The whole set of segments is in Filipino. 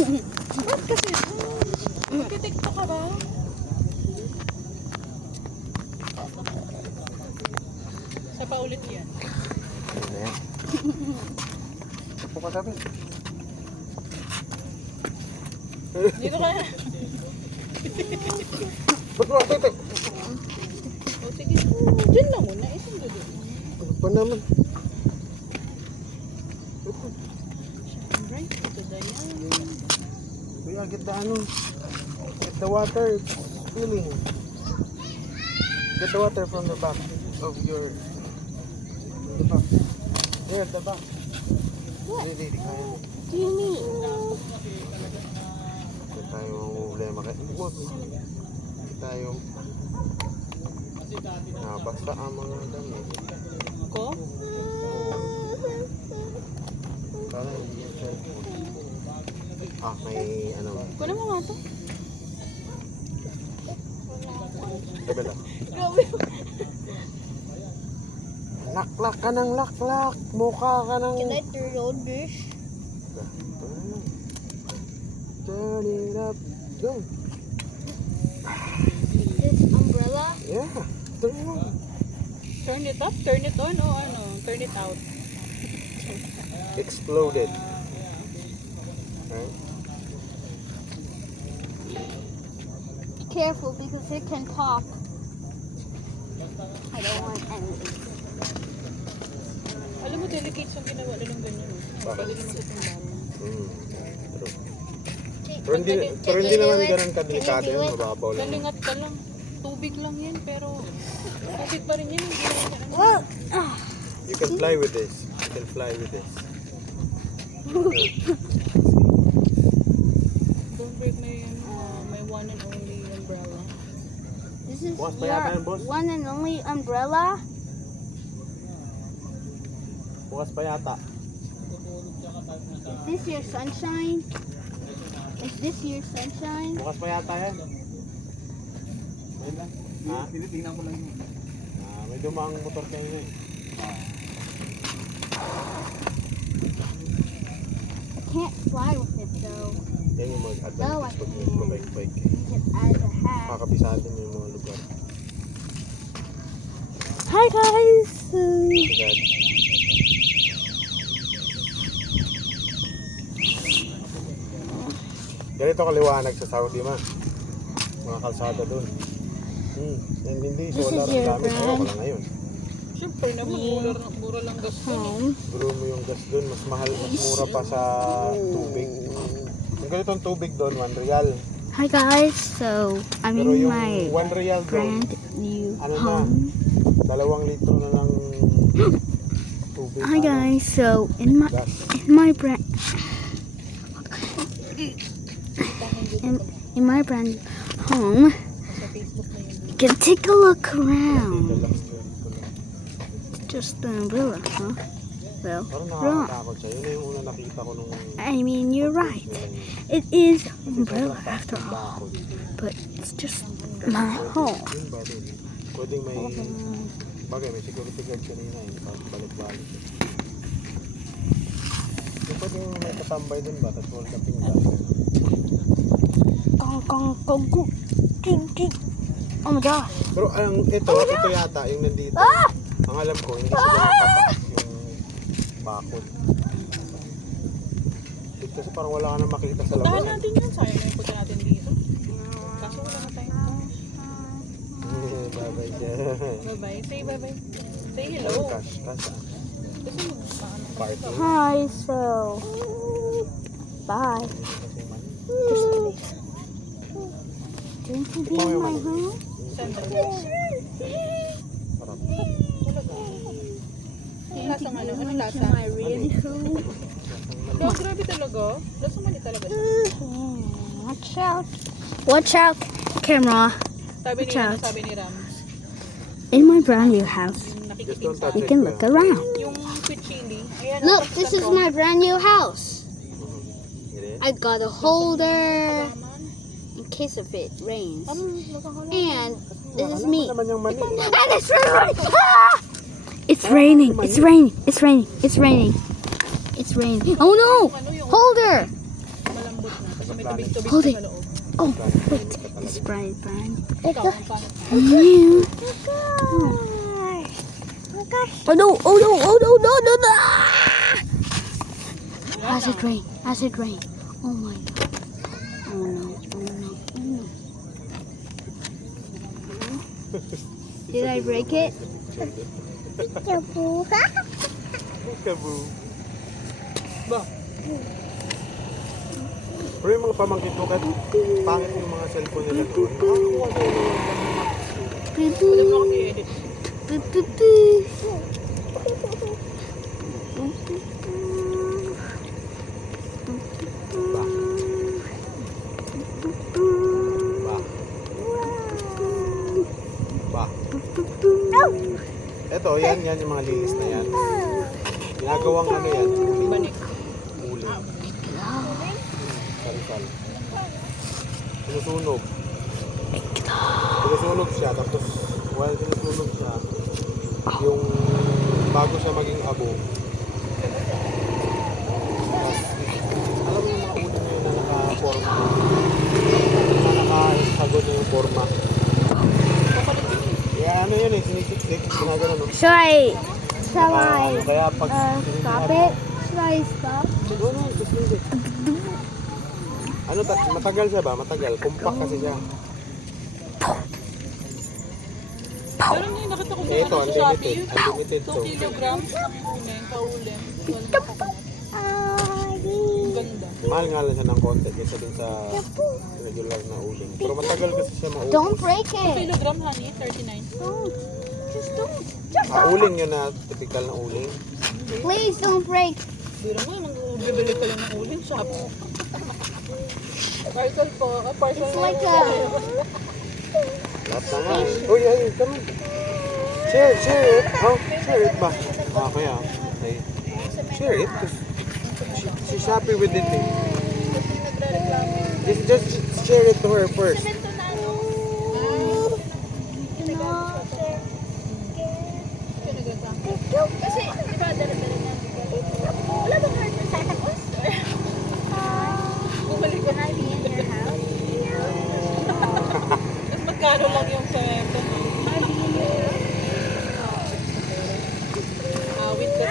Ba't kasi? Magtitiktok ka ba? Sa paulit yan. Ano na yan? Apo ka sabi. Dito ka na. Ba't mo ang titik? O sige. Diyan lang muna. Isang doon. Ano pa naman? Right. Ito na yan. Kuya, get the ano? Get the water. It's filling. Get the water from the back of your... The back. There, the back. Hindi kaya. Jimmy. Hindi tayo problema kayo. Hindi tayo... Basta ang mga damit. Ko? Para hindi yung cellphone. May ano. Kunin mo nga ito. Sabi lang. Grabe. Laklak ka ng laklak. Mukha ka ng... Can I throw this? Turn it up. Go. This umbrella? Yeah. Turn it on. Turn it up, turn it on, o ano? Turn it out. Exploded. Right? Be careful because it can pop. I don't want any. Alam mo, delicate ang ginawa nila ng ganyan. Pwede naman sa tumbahan. True. Pero hindi naman ganun kadelikado yan. Mababaw lang. Kalingat ka lang. Tubig lang yan, pero tubig pa rin yan. Hindi naman yan. You can fly with this. You can fly with this. Don't break my one and only umbrella. This is Boss, bayatan yan, boss. your one and only umbrella? Bukas pa yata. Is this your sunshine? Is this your sunshine? Bukas pa yata yan. Ayun lang. Ha? Tinitingnan ko lang yun. May dumaang motor kayo na eh. I can't fly with it though. Yan yung No, I mag-advantage pag can't. mag-bike-bike. Use it as a hat. Kakabisado nyo yung mga lugar. Hi guys! Agad. Ganito kaliwanag sa Saudi ma. Mga kalsada doon. And hindi solar ang your gamit. Ayaw ko brand? lang ngayon. Siyempre naman, mura lang gas ko. Home. Bro mo yung gas doon. Mas mahal, mas mura pa sa tubig. Yung ganitong tubig doon, 1 real. Hi guys, so I'm Pero in yung my 1 real doon, brand new ano na, home. 2 litro na lang tubig. Hi guys, so in Gas. my brand in my brand home, you can take a look around. Just the umbrella, huh? Well, Parang wrong. nakakatakot siya. Yun na yung una nakita ko nung... I mean, you're right. It is umbrella after all, but it's just my home. Yun ba doon? Pwedeng may... Bagay, may security guard kanina eh. Balik-balik. Yung pwedeng may katambay doon ba? Tapos wala kaping Oh my gosh. Pero ito yata, yung nandito. Ang alam ko, hindi sila nakapak yung bakod. Dito kasi parang wala ka na makita sa Puntahan labas. natin yan. Sayang na yung punta natin dito. Kaso wala na tayo. Bye-bye siya. Bye-bye. Say bye-bye. Say hello. Cash. Kasi Party. Hi, so bye. Just kidding. Going to be in my home. sandali. Parang. Ang lasa nga lang. Anong lasa? My really home. Oh, grabe talaga. Lasa mali talaga siya. Watch out. Watch out, camera. Sabi ni, Watch out. sabi ni Rams. In my brand new house, Just Nakikinig don't sa touch you it. can look around. yung sweet chili. Ayan, Look, ang this sarap is ko. my brand new house. Hindi. I got a holder Halaman. in case if it rains. Halaman. And this is Alam mo me. naman yung mani. And it's raining. Ah! It's raining. It's raining. It's raining. It's raining. It's raining. Oh no! Holder. Malambot pangit na. Kasi may tubig-tubig Hold pa it. sa loob. Oh, wait. It's Brian. Ikaw, ang pangit na. Oh no! Oh no! Oh no! No! No! No! Acid rain! Acid rain! Oh my! Oh no! Oh no! Oh no! Did I break it? Kabu. Ba? Pero yung mga pamangkin ko, kahit pangit yung mga cellphone nila doon, nakakuha na yun ng Wala mo kasi edit. Ba. Eto, yan yung mga lilis na yan. Ginagawang ano yan, Banik. uli. Sal-sal. Sinusunog. Sinusunog siya, tapos while sinusunog siya, yung bago siya maging abo. Alam mo yung mga uli na yun na naka-forma. Na naka-hagod na yung forma. Kaya ano yun eh, sinisiksik, ginagano no? Shall I Kaya pag stop it? Should I stop? No, just leave it. Ano, matagal siya ba? Matagal. Compact kasi siya. Pero ngayon nakita ko sa Ito, ano sa Shopee, unlimited. Unlimited 2 to. kilograms ng uling, kaulim. Ang ganda. Mahal nga lang siya ng konti kaysa dun sa regular na uling. Pero matagal kasi siya mauling. Don't break 2 it. kilogram, honey, 39. Don't. Just don't. Uling yun na typical na uling. Please don't break. Biro mo, bibili ka lang ng uling, shop. Parcel po, parcel It's na like yun. Lahat na nga eh. Uy, ay, come on. Share it. Oh, share it ba? Kaya. Ay, share it. Cause she's happy with it eh. Just share it to her first. Kasi, di ba, dala-dala niya. Wala bang hard sa tapos? Bumalik ko. Can I be in your house? Tapos magkano lang yung kwento. Awit ka.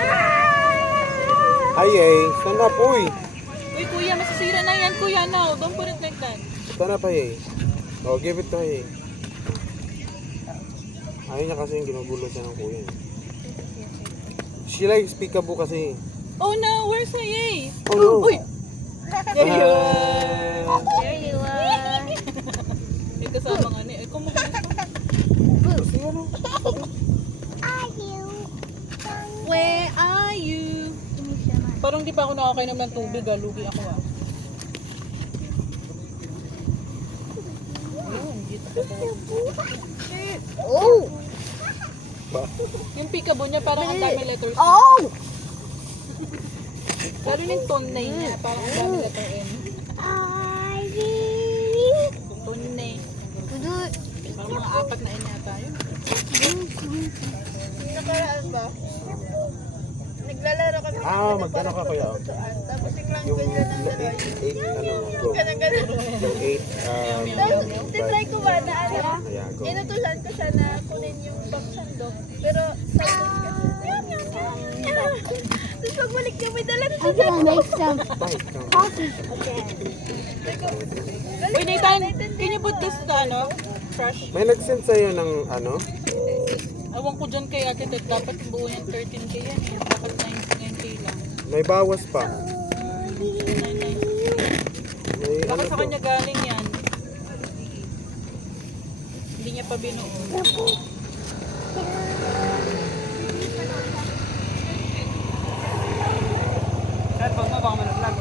Ay, stand up, uy. Uy, kuya, masisira na yan, kuya, now. Don't put it like that. Stand up, ay. Oh, give it to ay. Ayaw niya kasi yung ginugulo siya ng kuya. She likes peekaboo kasi. Oh no, where's Haye? Oh no. Uy! There you are. There you are. May kasama nga ni. Ay, kumukulit ko. Where are you? Parang di pa ako nakakainom ng tubig, lugi ako ah. Ayun, dito ka po. Oh. Yung peekaboo niya parang ang dami letters. Oh. Lalo yung tonne niya, parang ang dami letter N. Tonne. Parang mga 4 na N yata yun. Nakaraan ba? Naglalaro kami. Magkano ka kuya? Tapos biglang Yung ganyan ang 8, ano mo, go. ganun. Yung 8, Tapos, tinry ko ba na ano? Ayan, go. Inutusan ko siya na kunin yung pangsandok. Pero, sabi ko kasi, yum, yum, yum, yum. Tapos pagbalik niya, may dala na I'm gonna make some Bite, no? coffee again. Uy, Nathan, can you put this sa ano? Trash? May nag-send sa'yo ng ano? Ewan ko dyan kay Architect, dapat buo yan 13K yan eh. Dapat 9K lang. May bawas pa. 990. May ano Baka sa to? kanya galing yan. Hindi niya pa binuo. Saan pag mo, baka malaglag.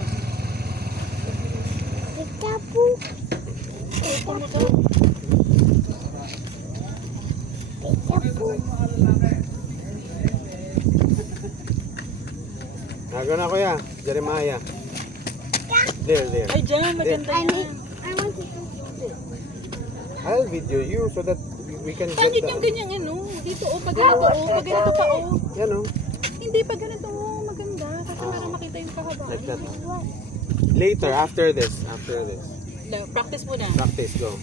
Nago na kuya, Jeremiah. There. Ay, dyan, maganda yan. I want to do I'll video you so that we can get Bakit yung the... ganyan ano? Dito o, pag ganito o, pag ganito pa o. Yan o. Hindi, pag ganito o, maganda. Kasi para makita yung kahabaan. Like that. what? Later, after this. Practice muna. Practice, go.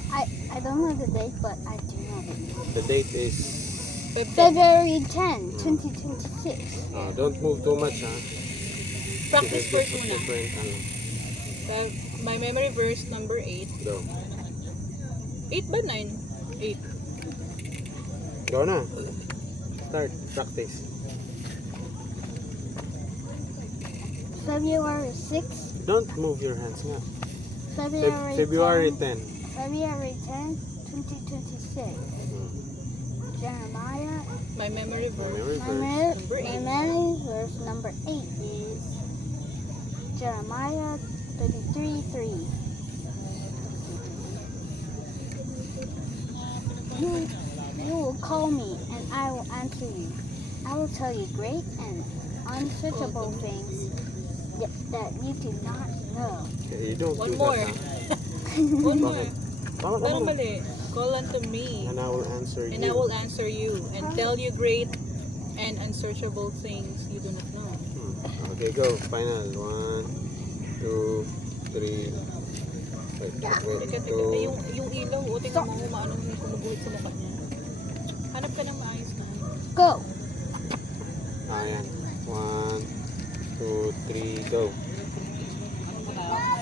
I don't know the date, but I do know the date. The date is... February 10, 2026. don't move too much, ha? Practice Because first this is muna. different, ano. My memory verse number 8. Go. 8 ba 9? 8. Go na. Start. Practice. February 6, Don't move your hands nga. February 10. February 10, 2026. Jeremiah. My memory verse. Memory My, verse. Number my 8. memory verse number 8 is Jeremiah 33:3. You will call me and I will answer you. I will tell you great and unsearchable things that you do not know. Okay, you don't One do more. that, ha? One more. Bakit? Tama ka Parang muna. mali. Call unto me, And I will answer and you. I will answer you, and tell you great and unsearchable things you do not know. Okay, go. Final. 1, 2, 3. Wait, Teka. two. Yung ilaw, o tingnan mo kung maano yung kumuguhit sa mukha niya. Hanap ka ng maayos na. Go. Ayan. 1, 2, 3, go.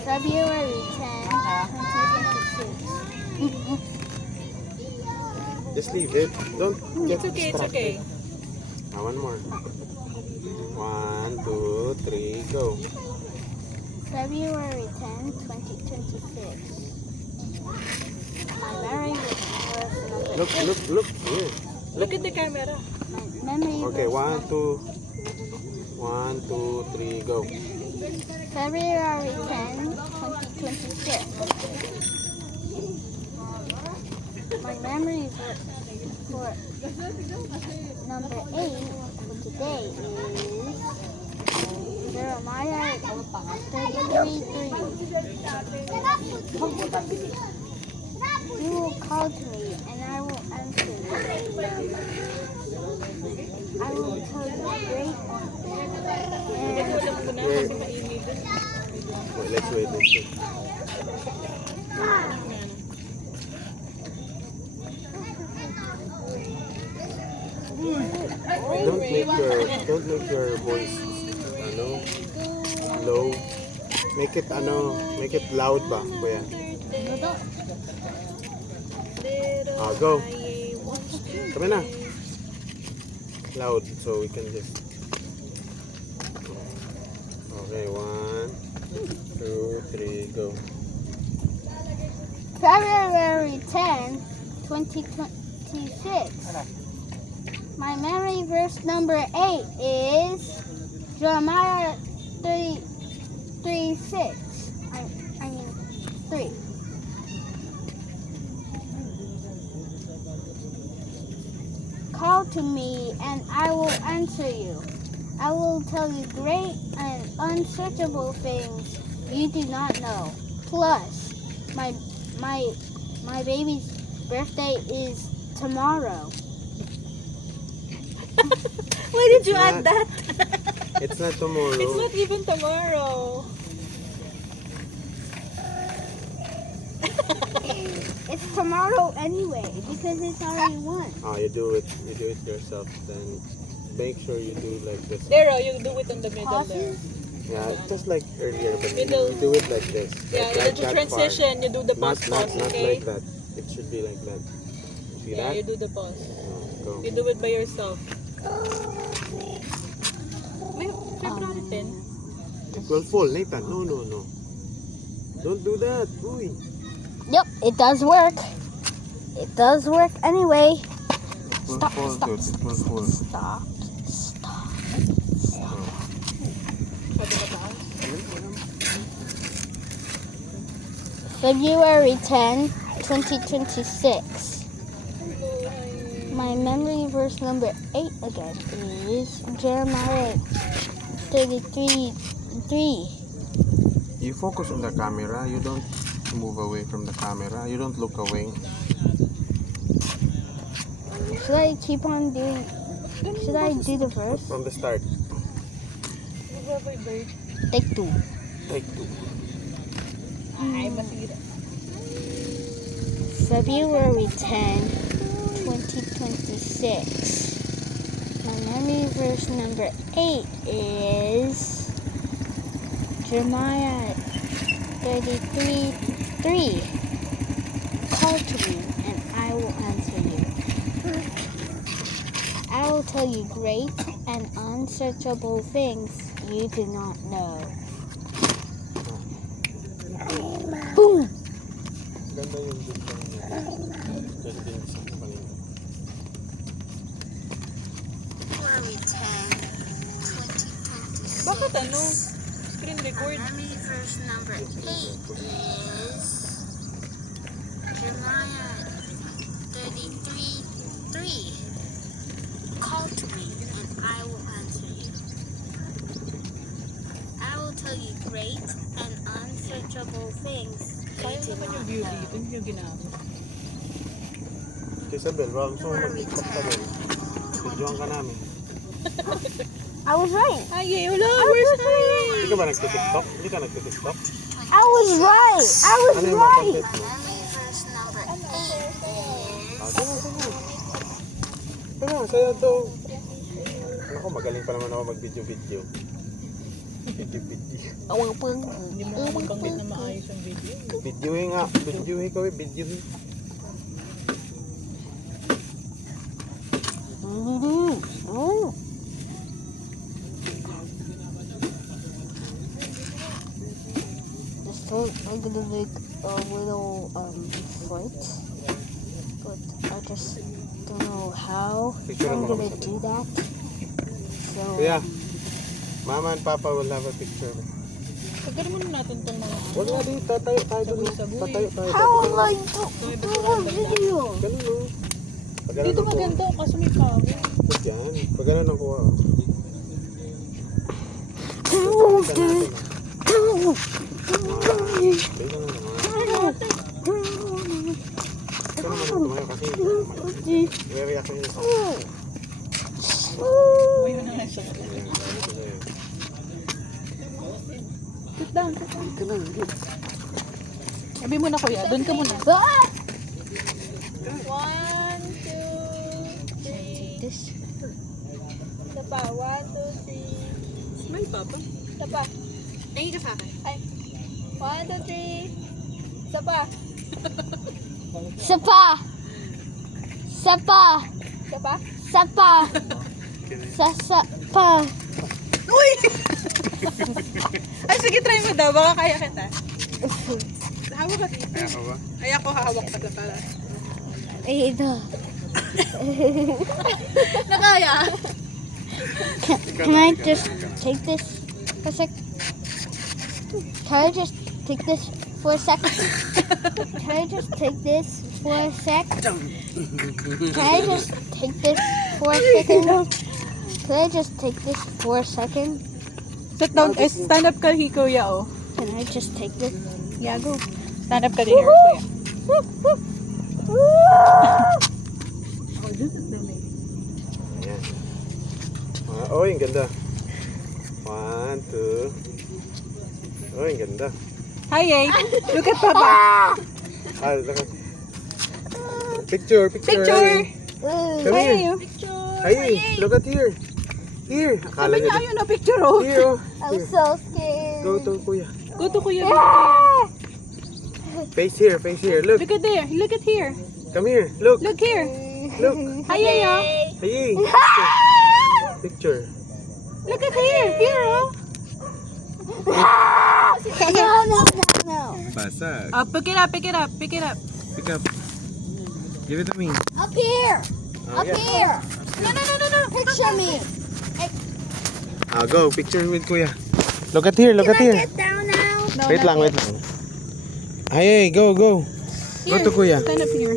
February 10, 2026. Just leave it. Don't get It's okay, it's distracted. okay. One more. 1, 2, 3, go. February 10, 2026. My memory verse number Look here. Look at the camera. my memory Okay, verse 1, 2, 3, go. February 10, 2026. My memory for number 8 for today is Jeremiah 33:3. You will call to me and I will answer you. I will tell you great and Alam ko na kasi mainit dun. Wait, let's wait. Don't make your voice low. Make it loud ba, kuya? Go. Kami na. Loud so we can just. Okay, 1, 2, 3, go. February 10, 2026. My memory verse number 8 is Jeremiah 33:6. I mean 3. Call to me and I will answer you. I will tell you great and unsearchable things you do not know. Plus, my baby's birthday is tomorrow. Why did you add that? It's not tomorrow. It's not even tomorrow. It's tomorrow anyway because it's already one. You do it yourself. Then make sure you do like this. There, you do it in the middle there. Yeah, just like earlier, but Middle. you do it like this. Yeah, like you that transition, you do the far. pause, Not okay? like that. It should be like that. See Yeah, that? you do the pause. Go. You do it by yourself. May February 10. It will fall, Nathan. No. Don't do that. Uy. Yep, it does work. It does work anyway. It will Stop, fall, stop, dude. It will fall. Stop. Sabi ka taas. February 10, 2026. My memory verse number 8 again is Jeremiah 33:3. You focus on the camera. You don't move away from the camera. You don't look away. Should I keep on doing? Should I do the verse? From the start. You have a bird. Take 2. Take 2. Ay, masira. February 10, 2026. My memory verse number 8 is Jeremiah 33:3. Call to me, and I will answer you. I will tell you great and unsearchable things you do not know. Boom! Ganda yung dito niya. Ganda yung sa kanina. February 10, 2026. Bakit ano? Screen record. Memory verse number 8 is Jeremiah 33:3. Call to me, and I will answer you. I will tell you great and unsearchable things you Sayang do naman not yung view know. dito. Hindi yung ginamit. Isabel, baka gusto mo mag-tiktok ka rin. Videoan ka namin. I was right. Ay, wala. Where's Haye? Hindi ka ba nagtitiktok? Hindi ka nagtitiktok? I was right. I was Ano yung mga content mo? Memory verse number 8 is Tara. Tara, sa'yo to. Ako, magaling pa naman ako mag-video-video. Video-video. Hindi mo naman kambit na maayos yung video. Videohin nga. Videohin ko eh. Videohin. So I'm gonna make a little fight, but I just don't know how Picture I'm mo gonna kami do that. So Kuya, Mama and Papa will have a picture. Pagkano muna natin itong mga Huwag nga dito. Tatayo tayo dun. Tatayo tayo. how will I do a video? Ganun no. Pag ganun dito ang kuha. maganda kasi may camera. Huwag yan. Pag ganun ang kuha. Dito na naman. Ito naman ang tumayo kasi i-react nyo sa May na nga siya. Sit down, sit down. Ito na. Sabi mo na kuya, doon ka muna. 1, 2, 3. This Isa pa. 1, 2, 3. Smile papa. Isa pa. Ay, ka sa akin. Ay. 1, 2, 3. Isa pa. Sapa, Sapa, Isa pa. Sapa, Sasapa. Uy! Ay, sige, try mo daw. Baka kaya kita. Hawak ka dito. Kaya ka ba? Ay, ako hahawak ka pala. Ito. Nakaya? Can I just take this for a sec? Can I just take this for a second? Can I just take this for a sec? Can I just take this for a second? Can I just take this for a second? Sit down. Eh, stand up ka, kuya, oh. Can I just take this? Yeah, go. Stand up ka din here, kuya. Ayan. Oh, yung ganda. 1, 2. Oh, yung ganda. Hi, eh. Look at papa. Ah, look. Picture. Picture. Come Hi, here. eh. Ay, look at here. Here. Akala Sabi niya, niya. ayun na picture, oh. Here, oh. I'm so scared. Go to kuya. Go to kuya. Go to kuya. Face here, face here. Look. Look at there. Look at here. Come here. Look. Look here. Look. Hi, eh, oh. Hey. Picture. Look at here. Here, oh. No. Basag. Pick it up, pick it up, pick it up. Pick up. Give it to me. Up here. Up here. No. Picture me. Go. Picture with kuya. Look at here. Look at here. Get down now. No, Wait not lang, yet. wait lang. Ay, go. Go Here. to kuya. Stand up here.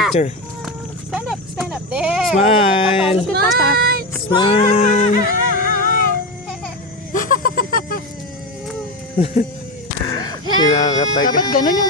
Picture. Stand up, stand up. There. Smile. Look at papa. Smile. Kinakatag. Dapat ganun yung